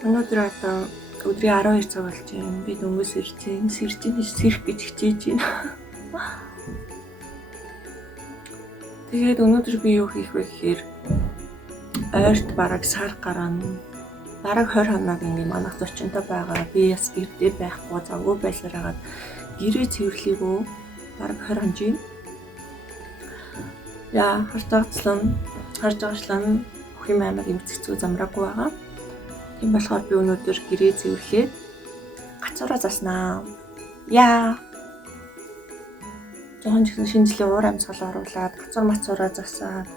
Өнөөдөр одоо өдрийн 12 цаг болж байна. Би дөнгөс сэрж гэж хичээж байна. Тэгээд өнөөдөр би юу хийх вэ гэхээр ойрт бараг сар гарна. Бараг 20 хоног ингээ манайх зочинтой байгаа. Би бас гэрдээ байхгүй завгүй байсаар хагаад гэрээ цэвэрлээгөө бараг 20 хоног. Яа, харж байгаачлан өхим амар эмцэгцүү замраагүй байгаа. Тийм болохоор би өнөөдөр гэрээ цэвэрлээд гацуураа заснаа. Яа. Жохон ч гэсэн шинжлэх уур амьсгал оруулаад гацуур засаад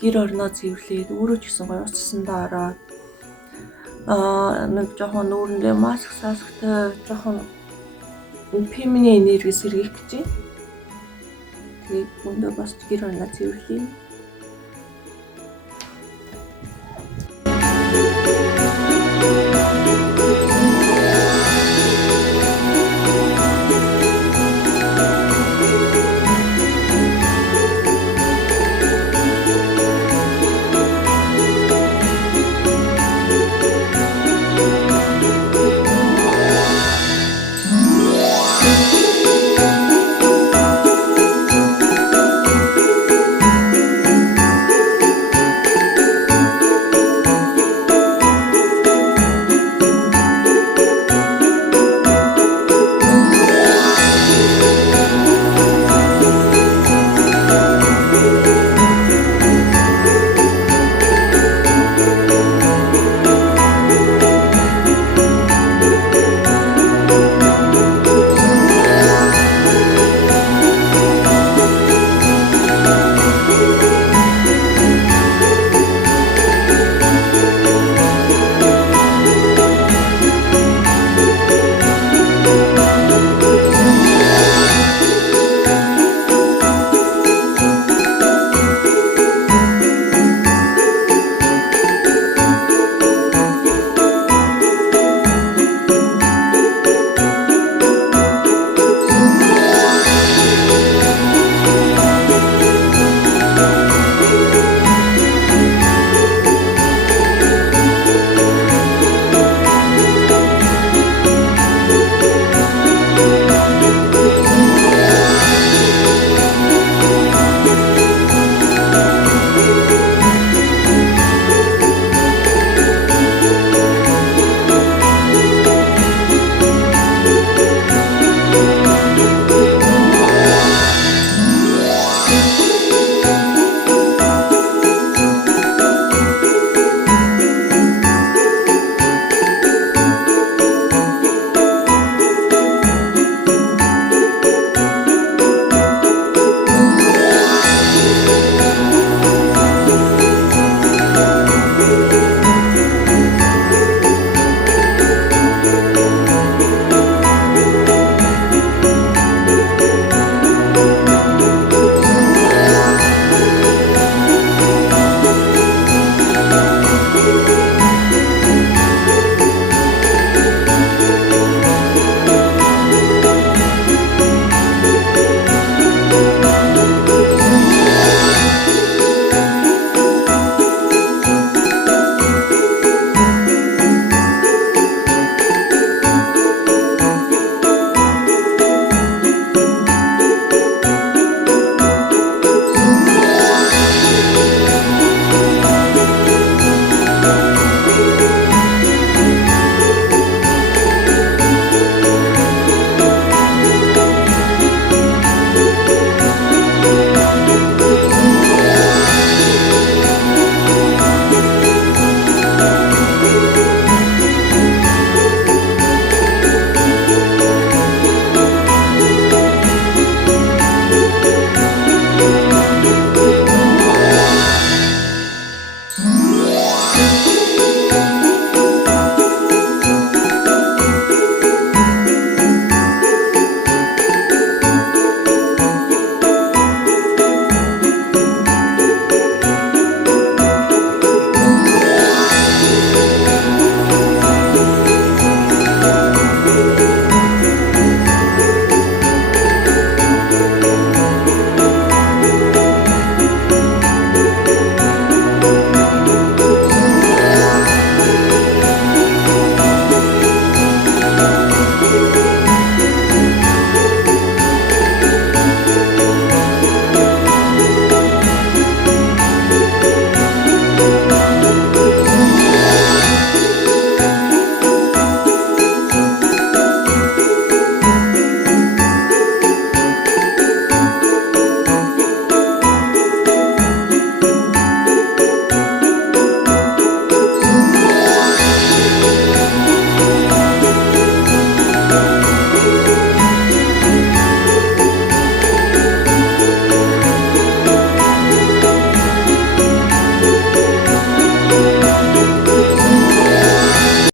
гэр орноо цэвэрлээд өөрөө ч гэсэн гоё уцсандаа ороод нэг жохон нүүрэндээ маск сасктай жохон феминин энерги сэргийх гэж байна. Тэгээд өндөө бас гэр орноо цэвэрлэе.